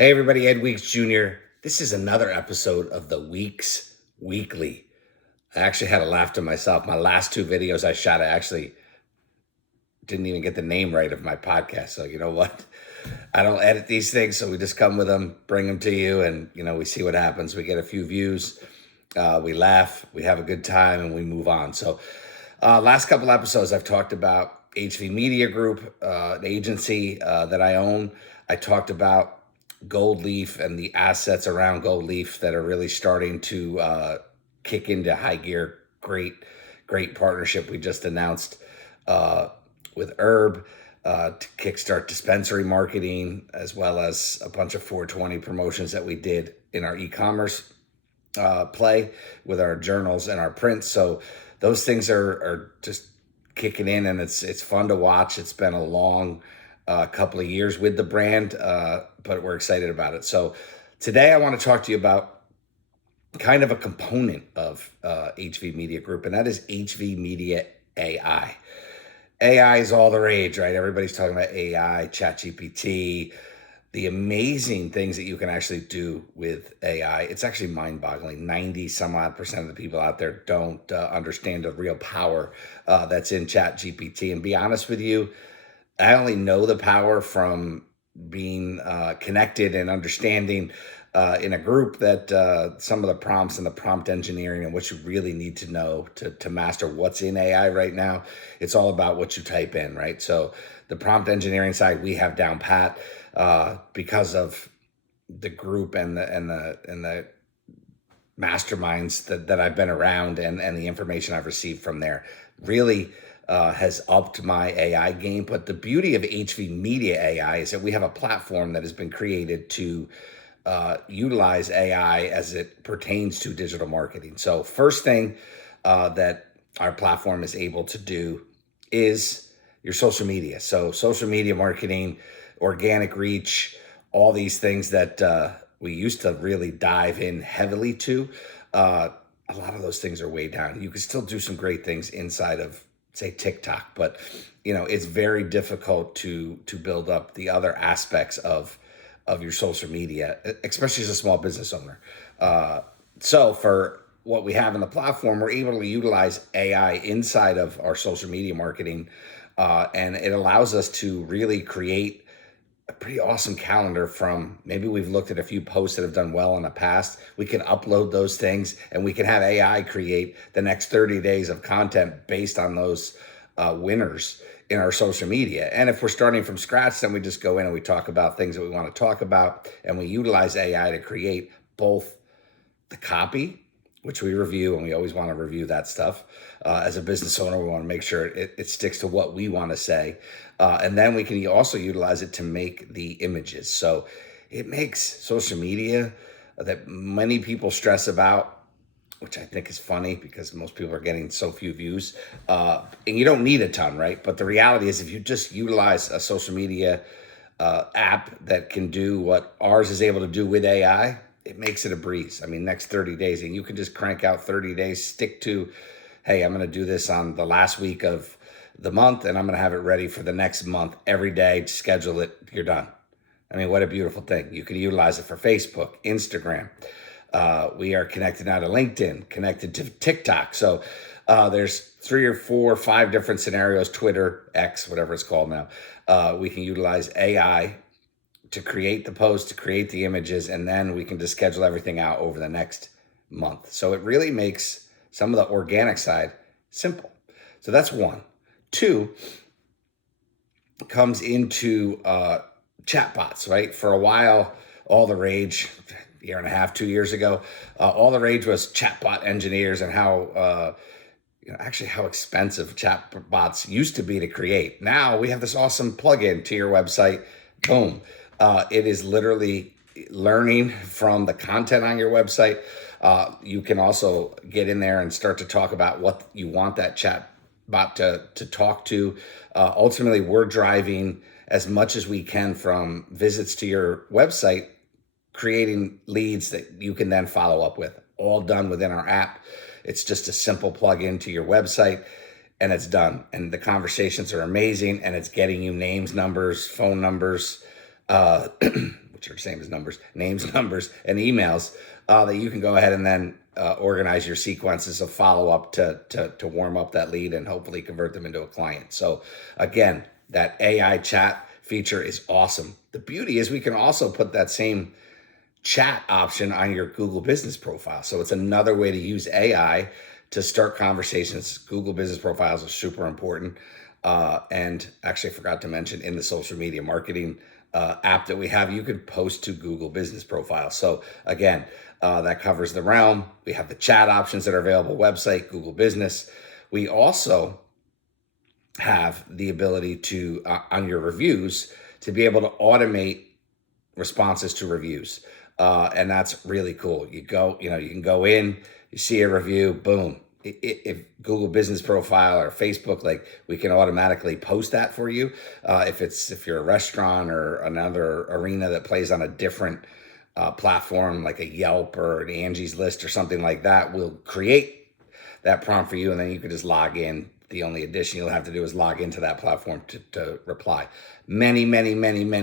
Hey everybody, Ed Weeks Jr. This is another episode of the Weeks Weekly. I actually had a laugh to myself. My last two videos I shot, I actually didn't even get the name right of my podcast. So you know what? I don't edit these things, so we just come with them, bring them to you, and we see what happens. We get a few views, we laugh, we have a good time, and we move on. So last couple episodes, I've talked about HV Media Group, an agency that I own. I talked about Gold Leaf and the assets around Gold Leaf that are really starting to kick into high gear. Great partnership we just announced with Herb to kickstart dispensary marketing, as well as a bunch of 420 promotions that we did in our e-commerce play with our journals and our prints. So those things are just kicking in, and it's fun to watch. It's been a long couple of years with the brand, but we're excited about it. So today I want to talk to you about kind of a component of HV Media Group, and that is HV Media AI. AI is all the rage, right? Everybody's talking about AI, ChatGPT, the amazing things that you can actually do with AI. It's actually mind-boggling. 90% of the people out there don't understand the real power that's in ChatGPT. And be honest with you, I only know the power from being connected and understanding in a group that some of the prompts and the prompt engineering and what you really need to know to master what's in AI right now. It's all about what you type in, right? So the prompt engineering side we have down pat because of the group and the masterminds that I've been around and the information I've received from there really has upped my AI game. But the beauty of HV Media AI is that we have a platform that has been created to utilize AI as it pertains to digital marketing. So first thing that our platform is able to do is your social media. So social media marketing, organic reach, all these things that we used to really dive in heavily to. A lot of those things are way down. You can still do some great things inside of, say, TikTok, but it's very difficult to build up the other aspects of your social media, especially as a small business owner. So for what we have in the platform, we're able to utilize AI inside of our social media marketing, and it allows us to really create a pretty awesome calendar from maybe we've looked at a few posts that have done well in the past. We can upload those things and we can have AI create the next 30 days of content based on those winners in our social media. And if we're starting from scratch, then we just go in and we talk about things that we want to talk about, and we utilize AI to create both the copy, which we review, and we always want to review that stuff. As a business owner, we want to make sure it sticks to what we want to say. And then we can also utilize it to make the images. So it makes social media that many people stress about, which I think is funny because most people are getting so few views. And you don't need a ton, right? But the reality is if you just utilize a social media app that can do what ours is able to do with AI, it makes it a breeze. I mean, next 30 days, and you can just crank out 30 days, stick to, hey, I'm going to do this on the last week of the month, and I'm going to have it ready for the next month every day, schedule it, you're done. I mean, what a beautiful thing. You can utilize it for Facebook, Instagram. We are connected now to LinkedIn, connected to TikTok. So there's 3 or 4 or 5 different scenarios, Twitter, X, whatever it's called now. We can utilize AI to create the post, to create the images, and then we can just schedule everything out over the next month. So it really makes some of the organic side simple. So that's one. 2 comes into chatbots, right? For a while, all the rage, year and a half, 2 years ago, all the rage was chatbot engineers and how actually how expensive chatbots used to be to create. Now we have this awesome plugin to your website. Boom. It is literally learning from the content on your website. You can also get in there and start to talk about what you want that chat bot to talk to. Ultimately, we're driving as much as we can from visits to your website, creating leads that you can then follow up with, all done within our app. It's just a simple plug-in to your website, and it's done. And the conversations are amazing, and it's getting you names, numbers, phone numbers, which are the same as numbers, names, numbers, and emails, that you can go ahead and then organize your sequences of follow-up to warm up that lead and hopefully convert them into a client. So again, that AI chat feature is awesome. The beauty is we can also put that same chat option on your Google business profile. So it's another way to use AI to start conversations. Google business profiles are super important. And actually I forgot to mention, in the social media marketing app that we have, you can post to Google business profile. So again, that covers the realm. We have the chat options that are available, website, Google business. We also have the ability to, on your reviews, to be able to automate responses to reviews. And that's really cool. You can go in, you see a review, boom. If Google business profile or Facebook, like, we can automatically post that for you. If you're a restaurant or another arena that plays on a different platform, like a Yelp or an Angie's List or something like that, we'll create that prompt for you, and then you can just log in. The only addition you'll have to do is log into that platform to reply. Many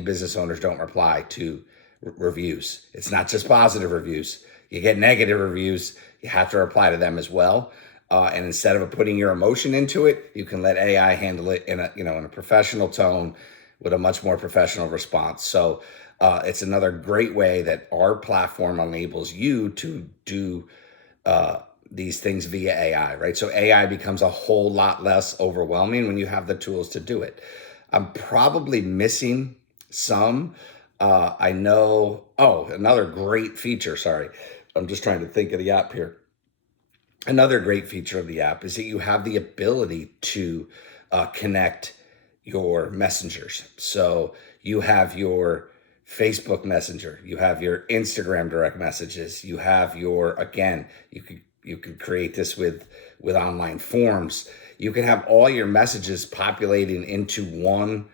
business owners don't reply to reviews. It's not just positive reviews. You get negative reviews, you have to reply to them as well. And instead of putting your emotion into it, you can let AI handle it in a professional tone with a much more professional response. So it's another great way that our platform enables you to do these things via AI, right? So AI becomes a whole lot less overwhelming when you have the tools to do it. I'm probably missing some. I know, another great feature, sorry. I'm just trying to think of the app here. Another great feature of the app is that you have the ability to connect your messengers. So you have your Facebook Messenger, you have your Instagram direct messages, you have you can create this with online forms. You can have all your messages populating into one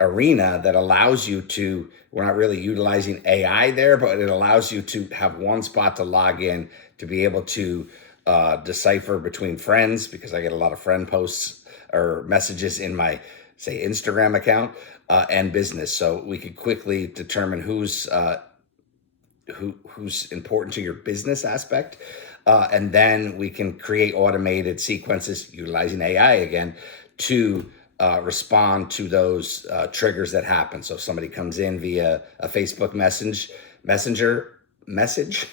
arena that allows you to, we're not really utilizing AI there, but it allows you to have one spot to log in, to be able to decipher between friends, because I get a lot of friend posts or messages in my, say, Instagram account, and business. So we could quickly determine who's important to your business aspect. And then we can create automated sequences utilizing AI again to respond to those triggers that happen. So if somebody comes in via a Facebook Messenger message,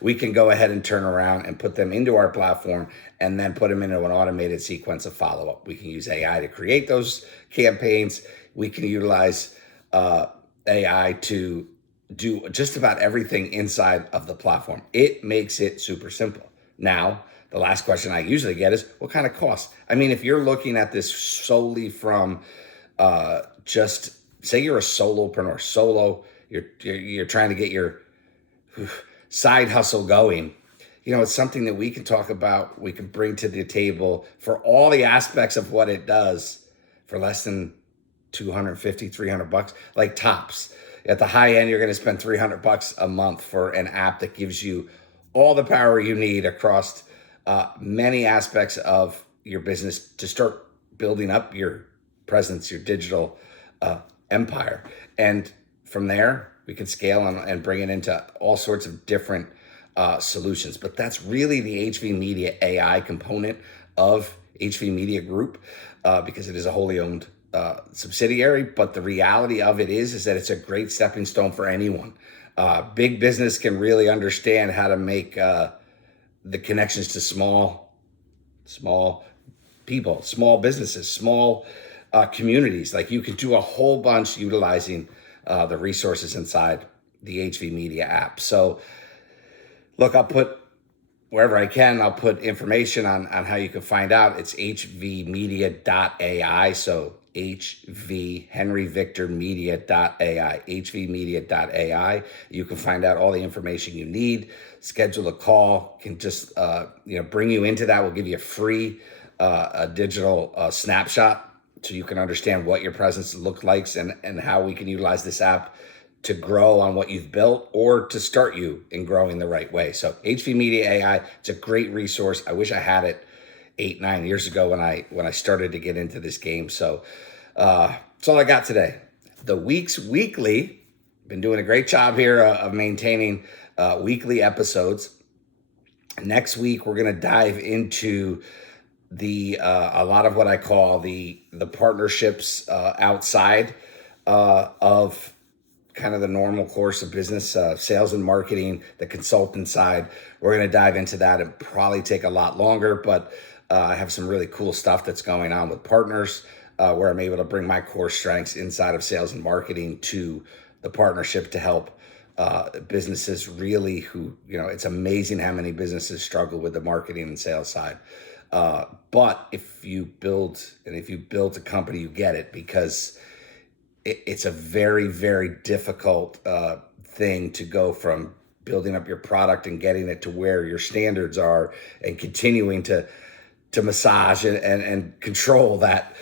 we can go ahead and turn around and put them into our platform and then put them into an automated sequence of follow-up. We can use AI to create those campaigns. We can utilize AI to do just about everything inside of the platform. It makes it super simple. Now, the last question I usually get is, what kind of cost? I mean, if you're looking at this solely from just, say you're a solopreneur, you're trying to get your side hustle going, it's something that we can talk about, we can bring to the table for all the aspects of what it does for less than $250, $300, like tops. At the high end, you're going to spend $300 a month for an app that gives you all the power you need across many aspects of your business to start building up your presence, your digital empire. And from there, we can scale and bring it into all sorts of different solutions. But that's really the HV Media AI component of HV Media Group, because it is a wholly owned subsidiary. But the reality of it is that it's a great stepping stone for anyone. Big business can really understand how to make the connections to small people, small businesses, small communities. Like, you can do a whole bunch utilizing the resources inside the HV Media app. So look, I'll put, wherever I can, I'll put information on how you can find out. It's hvmedia.ai. So HV Henry Victor Media.ai, hvmedia.ai. You can find out all the information you need. Schedule a call, can just bring you into that. We'll give you a free a digital snapshot so you can understand what your presence looks like and how we can utilize this app to grow on what you've built or to start you in growing the right way. So HV Media AI, it's a great resource. I wish I had it 8-9 years ago when I started to get into this game. So that's all I got today. The week's weekly been doing a great job here of maintaining weekly episodes. Next week, we're going to dive into a lot of what I call the partnerships outside of kind of the normal course of business, sales and marketing, the consultant side. We're going to dive into that and probably take a lot longer, but I have some really cool stuff that's going on with partners where I'm able to bring my core strengths inside of sales and marketing to the partnership to help businesses really it's amazing how many businesses struggle with the marketing and sales side. But if you build a company, you get it, because it's a very, very difficult thing to go from building up your product and getting it to where your standards are and continuing to massage and control that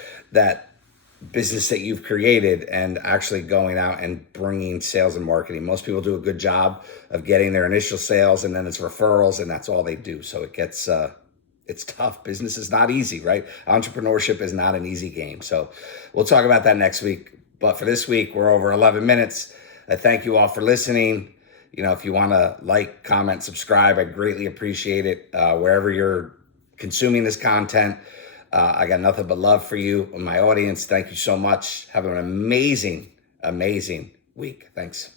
business that you've created, and actually going out and bringing sales and marketing. Most people do a good job of getting their initial sales, and then it's referrals, and that's all they do. So it gets it's tough. Business is not easy, right? Entrepreneurship is not an easy game. So we'll talk about that next week. But for this week, we're over 11 minutes. I thank you all for listening. If you want to like, comment, subscribe, I greatly appreciate it. Wherever you're consuming this content, I got nothing but love for you and my audience. Thank you so much. Have an amazing, amazing week. Thanks.